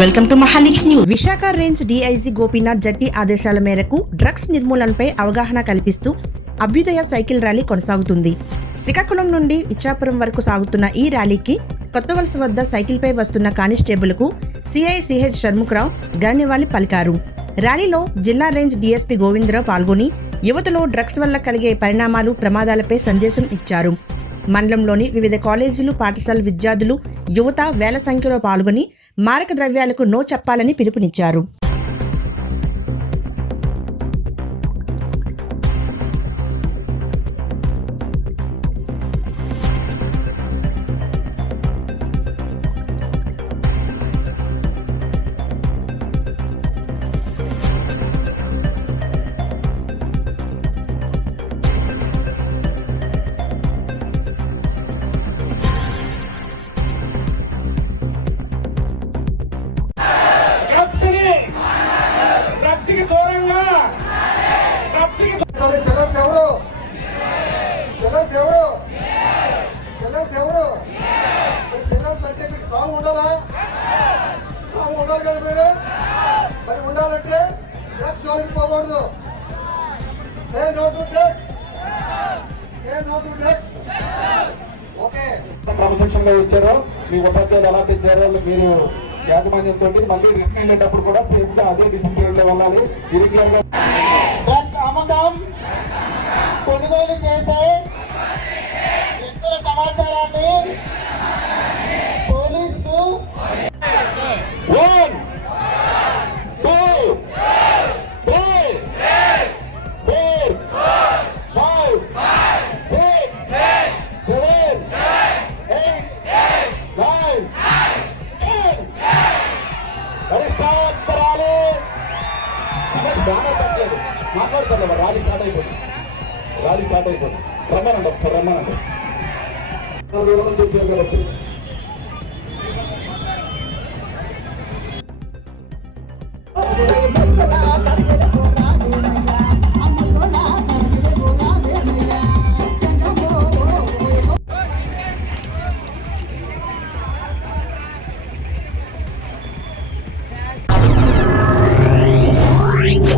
Welcome to మహాలిక్స్ news Visakha range DIG Gopinath Jatti ఆదేశాల మేరకు drugs నిర్మూలనపై అవగాహన కల్పిస్తూ అభ్యుదయ సైకిల్ ర్యాలీ కొనసాగుతుంది. శ్రీకాకుళం నుండి ఇచ్చాపురం వరకు సాగుతున్న ఈ ర్యాలీకి కొత్తవలస వద్ద సైకిల్పై వస్తున్న కానిస్టేబుల్కు సిఐ సిహెచ్ షణ్ముఖరావు ఘననివాళి పలికారు. ర్యాలీలో జిల్లా రేంజ్ డీఎస్పీ గోవిందరావు పాల్గొని యువతలో డ్రగ్స్ వల్ల కలిగే పరిణామాలు ప్రమాదాలపై సందేశం ఇచ్చారు. మండలంలోని వివిధ కాలేజీలు పాఠశాల విద్యార్థులు యువత వేల సంఖ్యలో పాల్గొని మారక ద్రవ్యాలకు నో చెప్పాలని పిలుపునిచ్చారు. పిల్లర్స్ ఎవరు? పిల్లర్స్ ఎవరు? పిల్లర్స్ ఎవరు? మరి పిల్లర్స్ అంటే మీకు స్ట్రాంగ్ ఉండాలా? స్ట్రాంగ్ ఉండాలి కదా మీరు? మరి ఉండాలంటే డ్రగ్స్ జోలికి పోకూడదు. Say no to drugs say no to drugs okay క్రమశిక్షణగా ఇచ్చారో. మీ ఉపాధ్యాయులు ఎలా తెచ్చారో? మీరు యాజమాన్యంతో మళ్ళీ రిటర్న్ వెళ్ళేటప్పుడు కూడా సేఫ్గా అదే డిసిప్లిన్లో వెళ్ళాలి ఇరిగేర్గా పరిష్కారాలు బ్యానర్ పెట్టలేదు మాట్లాడుతున్నా ర్యాలీ స్టార్ట్ అయిపోయింది. ర్యాలీ స్టార్ట్ అయిపోయింది. రమ్మనండి ఒకసారి రమ్మనండి దూరం కాబట్టి Meow meow.